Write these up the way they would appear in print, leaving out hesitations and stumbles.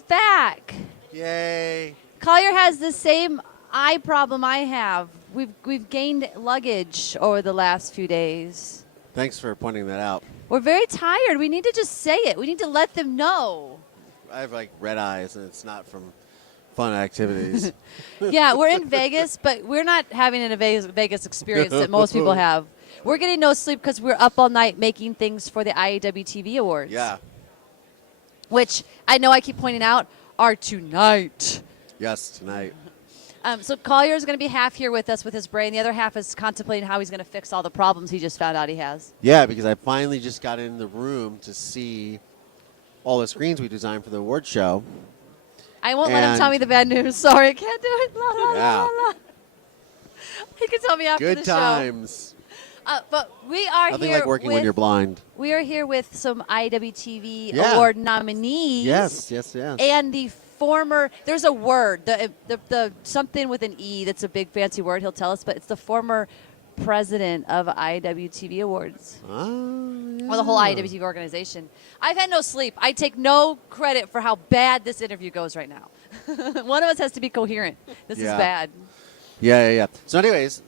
is back. Yay. Collier has the same eye problem I have. We've gained luggage over the last few days. Thanks for pointing that out. We're very tired. We need to just say it. We need to let them know. I have like red eyes, and it's not from fun activities. Yeah, we're in Vegas, but we're not having a Vegas experience that most people have. We're getting no sleep because we're up all night making things for the IAWTV Awards. Yeah. Which I know I keep pointing out are tonight. Yes, tonight. So Collier is going to be half here with us with his brain. The other half is contemplating how he's going to fix all the problems he just found out he has. Yeah, because I finally just got in the room to see all the screens we designed for the award show. I won't let him tell me the bad news. Sorry, I can't do it. La, la, Yeah. la, la. He can tell me after Good the show. times. But we are Nothing here like working with, when you're blind. We are here with some IAWTV Award nominees. Yes. And the former, there's a word, the something with an E that's a big fancy word he'll tell us, but it's the former president of IAWTV Awards. Yeah. Or the whole IAWTV organization. I've had no sleep. I take no credit for how bad this interview goes right now. One of us has to be coherent. This is bad. Yeah. So anyways,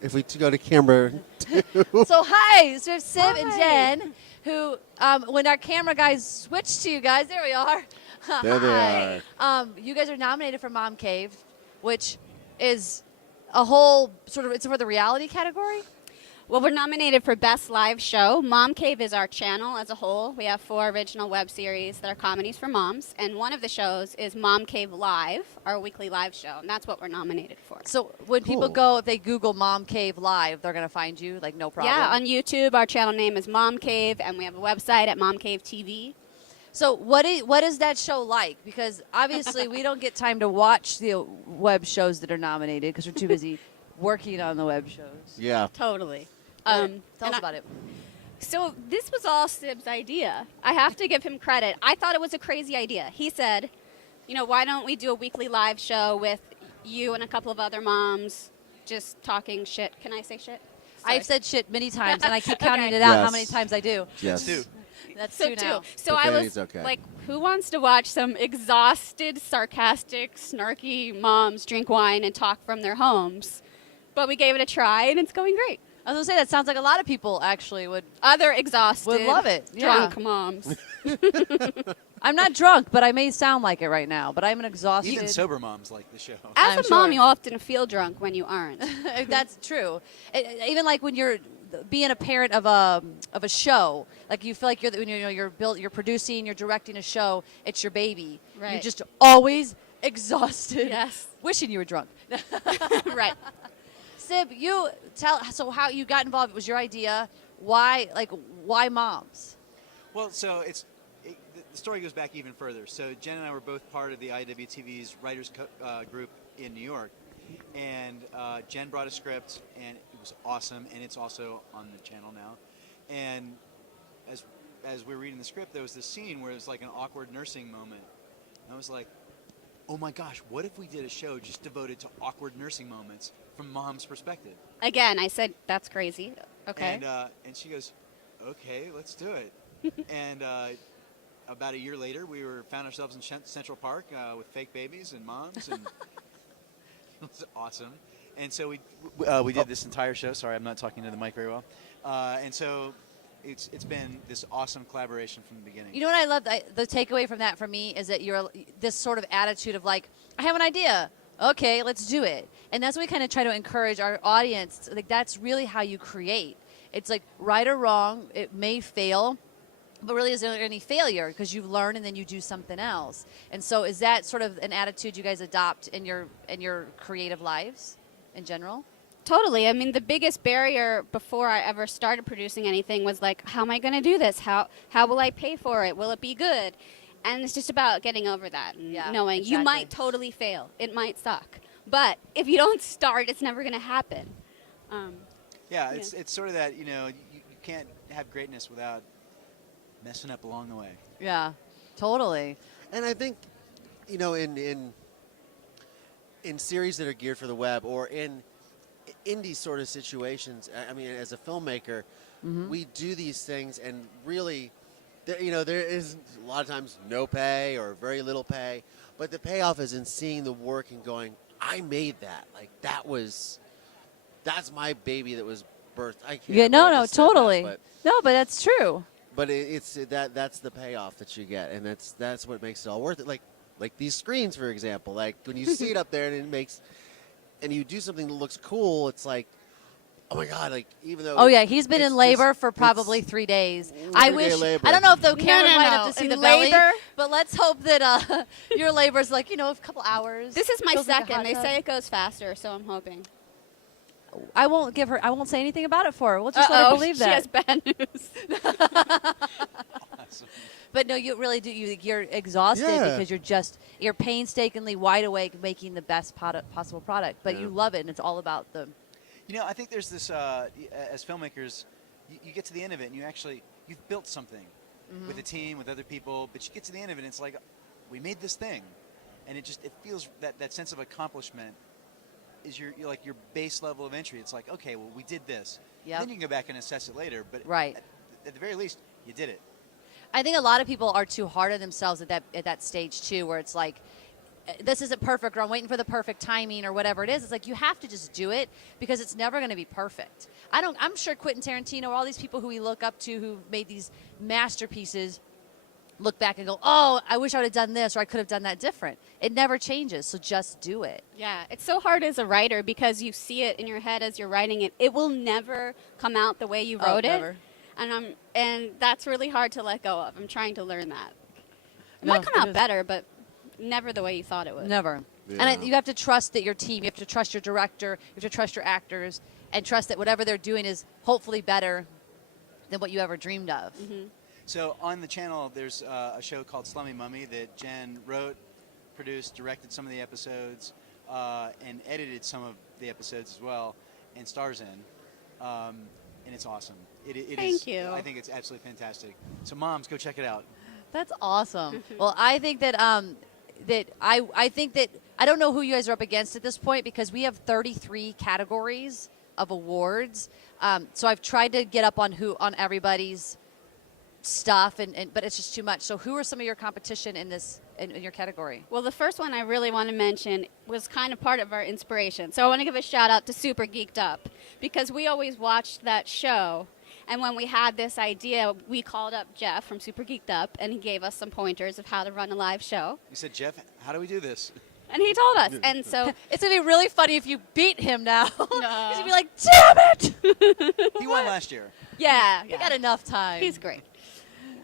if we go to camera 2. So hi, so we have Sib and Jen, who, when our camera guys switch to you guys, there we are. There they are. You guys are nominated for MomCave, which is a whole sort of, it's for the reality category. Well, we're nominated for Best Live Show. MomCave is our channel as a whole. We have 4 original web series that are comedies for moms, and one of the shows is MomCave Live, our weekly live show, and that's what we're nominated for. So when people go, if they Google MomCave Live, they're going to find you, like no problem? Yeah, on YouTube, our channel name is MomCave, and we have a website at MomCaveTV. So what is that show like? Because obviously we don't get time to watch the web shows that are nominated because we're too busy working on the web shows. Yeah. Totally. Tell us about it. So this was all Sib's idea. I have to give him credit. I thought it was a crazy idea. He said, why don't we do a weekly live show with you and a couple of other moms just talking shit. Can I say shit? Sorry. I've said shit many times, and I keep counting it out how many times I do. Yes. That's 2 now. So I was like, who wants to watch some exhausted, sarcastic, snarky moms drink wine and talk from their homes? But we gave it a try, and it's going great. I was going to say, that sounds like a lot of people actually would. Other exhausted. Would love it. Drunk moms. I'm not drunk, but I may sound like it right now. But I'm an exhausted. Even sober moms like the show. As a mom, you often feel drunk when you aren't. That's true. Even like when you're being a parent of a show, like you feel like you're producing, you're directing a show. It's your baby. Right. You're just always exhausted. Yes. Wishing you were drunk. Right. Sib, you tell how you got involved. It was your idea. Why moms? Well, so the story goes back even further. So Jen and I were both part of the IAWTV's writers group in New York, and Jen brought a script, and it was awesome, and it's also on the channel now. And as we were reading the script, there was this scene where it was like an awkward nursing moment, and I was like, oh my gosh, what if we did a show just devoted to awkward nursing moments from mom's perspective? Again, I said, that's crazy. Okay. And she goes, okay, let's do it. And about a year later, we found ourselves in Central Park with fake babies and moms, and it was awesome. And so we did this entire show. Sorry, I'm not talking to the mic very well. And so it's been this awesome collaboration from the beginning. You know what I love? The takeaway from that for me is that you're this sort of attitude of like, I have an idea. Okay, let's do it. And that's what we kind of try to encourage our audience. Like, that's really how you create. It's like right or wrong. It may fail, but really is there any failure because you learn and then you do something else. And so is that sort of an attitude you guys adopt in your creative lives in general? Totally. I mean, the biggest barrier before I ever started producing anything was like, how am I going to do this? How will I pay for it? Will it be good? And it's just about getting over that and knowing you might totally fail. It might suck. But if you don't start, it's never going to happen. It's sort of that, you can't have greatness without messing up along the way. Yeah, totally. And I think, in series that are geared for the web or in indie sort of situations, I mean, as a filmmaker, we do these things and really there is a lot of times no pay or very little pay, but the payoff is in seeing the work and going, I made that. Like that's my baby that was birthed. I can't. Yeah, no, believe I no, just said that, totally. but- No, but that's true. But that's the payoff that you get, and that's what makes it all worth it. Like these screens, for example. Like when you see it up there and you do something that looks cool, it's like, oh my god! Like even though. Oh yeah, he's been it's in labor just- for probably it's 3 days. I 3-day wish. labor. I don't know if the camera might have to see In the belly, labor? but let's hope that your labor's like a couple hours. This is my Feels like a second. hot They tub. say it goes faster, so I'm hoping. I won't say anything about it for her. We'll just let her believe she that. has bad news. But no, you really do. You're exhausted Yeah. because you're painstakingly wide awake making the best possible product. But Yeah. you love it, and it's all about the. I think there's this, as filmmakers, you get to the end of it and you've built something with a team, with other people, but you get to the end of it and it's like, we made this thing. And it feels that sense of accomplishment is your base level of entry. It's like, okay, well, we did this. Yep. Then you can go back and assess it later. But Right. at the very least, you did it. I think a lot of people are too hard on themselves at that stage too, where it's like, this isn't perfect, or I'm waiting for the perfect timing, or whatever it is. It's like you have to just do it because it's never going to be perfect. I'm sure Quentin Tarantino, or all these people who we look up to who made these masterpieces, look back and go, oh, I wish I would have done this, or I could have done that different. It never changes, so just do it. Yeah, it's so hard as a writer because you see it in your head as you're writing it. It will never come out the way you wrote it. Never. And that's really hard to let go of. I'm trying to learn that. It No, might come it out is. better, but never the way you thought it would. Never. Yeah. And you have to trust that your team, you have to trust your director, you have to trust your actors, and trust that whatever they're doing is hopefully better than what you ever dreamed of. So on the channel, there's a show called Slummy Mummy that Jen wrote, produced, directed some of the episodes, and edited some of the episodes as well, and stars in. And it's awesome. Thank you. I think it's absolutely fantastic. So moms, go check it out. That's awesome. Well, I think that I think that I don't know who you guys are up against at this point because we have 33 categories of awards. So I've tried to get up on everybody's stuff, but it's just too much. So who are some of your competition in your category? Well, the first one I really want to mention was kind of part of our inspiration. So I want to give a shout out to Super Geeked Up because we always watched that show. And when we had this idea, we called up Jeff from Super Geeked Up, and he gave us some pointers of how to run a live show. You said, Jeff, how do we do this? And he told us. And so It's going to be really funny if you beat him now. No. He's going to be like, damn it! He won last year. yeah, You got enough time. he's great.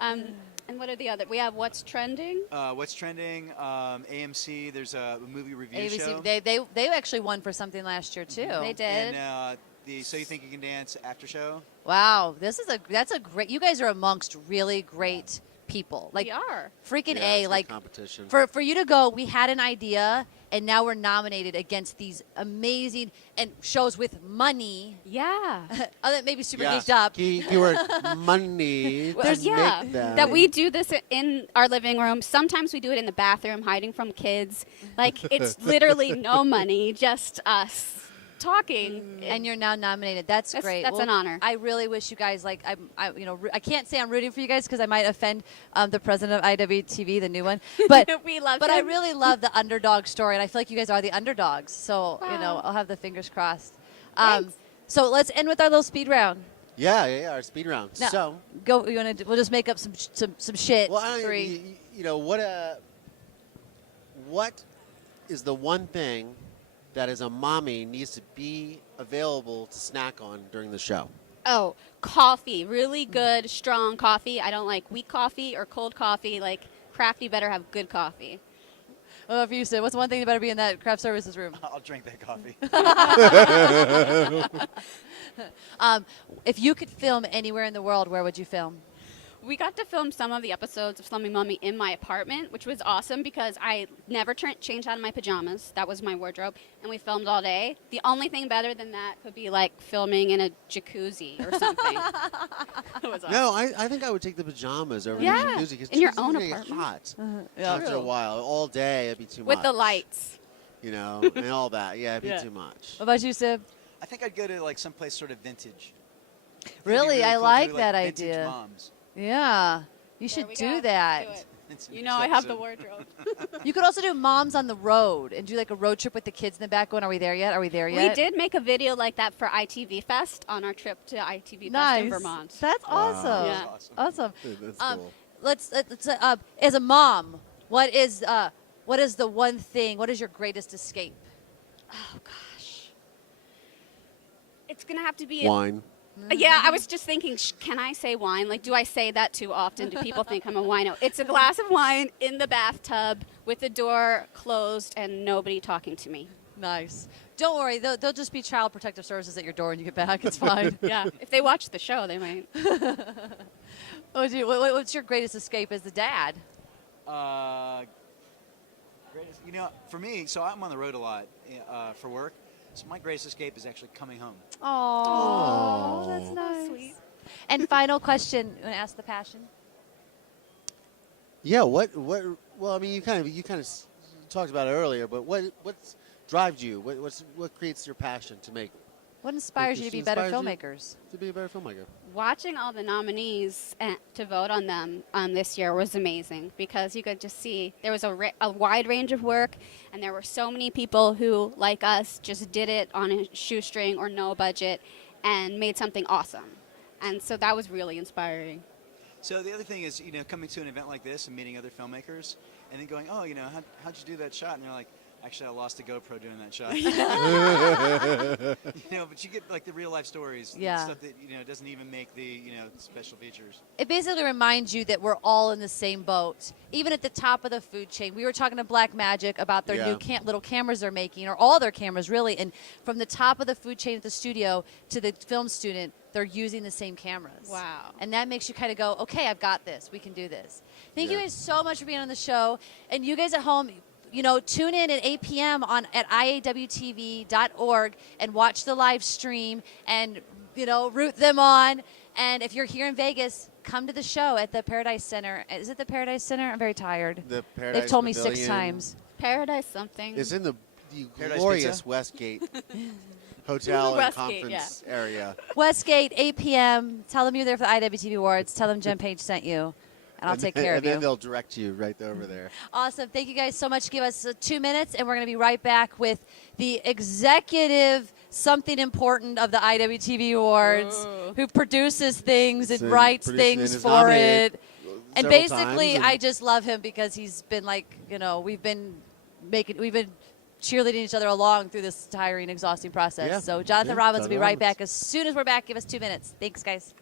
And what are the other? We have What's Trending. What's trending? AMC. There's a movie review show. ABC, they actually won for something last year too. They did. And the So You Think You Can Dance after show. Wow, that's a great. You guys are amongst really great people. Like We are. freaking Yeah, A. it's good Like competition. for you to go, we had an idea, and now we're nominated against these amazing and shows with money. Yeah. Other than maybe Super Yeah. Geeked Up. Keyword money. to Yeah, make them. that we do this in our living room. Sometimes we do it in the bathroom, hiding from kids. Like, it's literally no money, just us talking. And you're now nominated. That's great. That's an honor. I really wish you guys I can't say I'm rooting for you guys because I might offend the president of IAWTV, the new one. But We love But I him. really love the underdog story, and I feel like you guys are the underdogs. So Wow. I'll have the fingers crossed. Thanks. So let's end with our little speed round. Yeah, our speed round. Now, So, go. We'll just make up some shit. well, I Three. what is the one thing that as a mommy needs to be available to snack on during the show? Oh, coffee. Really good, strong coffee. I don't like weak coffee or cold coffee. Like, Crafty better have good coffee. Well, for you, Sid, what's one thing that better be in that craft services room? I'll drink that coffee. If you could film anywhere in the world, where would you film? We got to film some of the episodes of Slummy Mummy in my apartment, which was awesome because I never changed out of my pajamas. That was my wardrobe, and we filmed all day. The only thing better than that could be like filming in a jacuzzi or something. It was awesome. No, I think I would take the pajamas over Yeah, the jacuzzi. 'Cause in your jacuzzi's own gonna get apartment. hot Yeah. after a while. All day, it'd be too With much. the lights. And all that. Yeah, it'd be Yeah. too much. What about you, Sid? I think I'd go to like someplace sort of vintage. I think it'd be Really? I cool to like do, that vintage idea. Moms. Yeah. You There should we do go. that. Do it. It's You know I have the episode. wardrobe. You could also do moms on the road and do like a road trip with the kids in the back going, are we there yet? Are we there We yet? did make a video like that for ITV Fest on our trip to ITV Fest Nice. in Vermont. That's awesome. Yeah. Awesome. That's Um, cool. Let's as a mom, what is the one thing? What is your greatest escape? Oh gosh. It's gonna have to be Wine. Yeah, I was just thinking, can I say wine? Like, do I say that too often? Do people think I'm a wino? It's a glass of wine in the bathtub with the door closed and nobody talking to me. Nice. Don't worry, they'll just be child protective services at your door when you get back. It's fine. Yeah, if they watch the show, they might. What's your greatest escape as the dad? Greatest, you know, for me, so I'm on the road a lot for work. So my greatest escape is actually coming home. Oh, that's nice. Sweet. And final question, you want to ask the passion? Yeah. What? Well, I mean, you kind of talked about it earlier, but what drives you? What creates your passion to make? What inspires you to be better Inspires you? filmmakers? To be a better filmmaker. Watching all the nominees and to vote on them this year was amazing because you could just see there was a wide range of work and there were so many people who, like us, just did it on a shoestring or no budget and made something awesome. And so that was really inspiring. So the other thing is, you know, coming to an event like this and meeting other filmmakers and then going, oh, you know, how'd you do that shot? And they're like, actually, I lost a GoPro doing that shot. You know, but you get like the real life stories, Yeah. stuff that you know doesn't even make the special features. It basically reminds you that we're all in the same boat. Even at the top of the food chain, we were talking to Black Magic about their new little cameras they're making, or all their cameras really. And from the top of the food chain at the studio to the film student, they're using the same cameras. Wow. And that makes you kind of go, okay, I've got this. We can do this. Thank you Yeah. guys so much for being on the show. And you guys at home, you know, tune in at 8 p.m. at IAWTV.org and watch the live stream and, you know, root them on. And if you're here in Vegas, come to the show at the Paradise Center. Is it the Paradise Center? I'm very tired. The Paradise They've told me 6 Pavilion times. Paradise something. is in the Paradise glorious Pizza? Westgate Hotel and Westgate, Conference area. Westgate, 8 p.m. Tell them you're there for the IAWTV Awards. Tell them Jen Page sent you. And I'll take care of And then you. they'll direct you right over there. Awesome. Thank you guys so much. Give us 2 minutes, and we're going to be right back with the executive something important of the IWTV Awards, Ooh. who produces things and So writes producing things and is for nominated it. And several basically, times, I and- just love him because he's been like, you know, we've been cheerleading each other along through this tiring, exhausting process. Yeah. So Jonathan Yeah, Robbins will be Jonathan right Robbins. back as soon as we're back. Give us 2 minutes. Thanks, guys.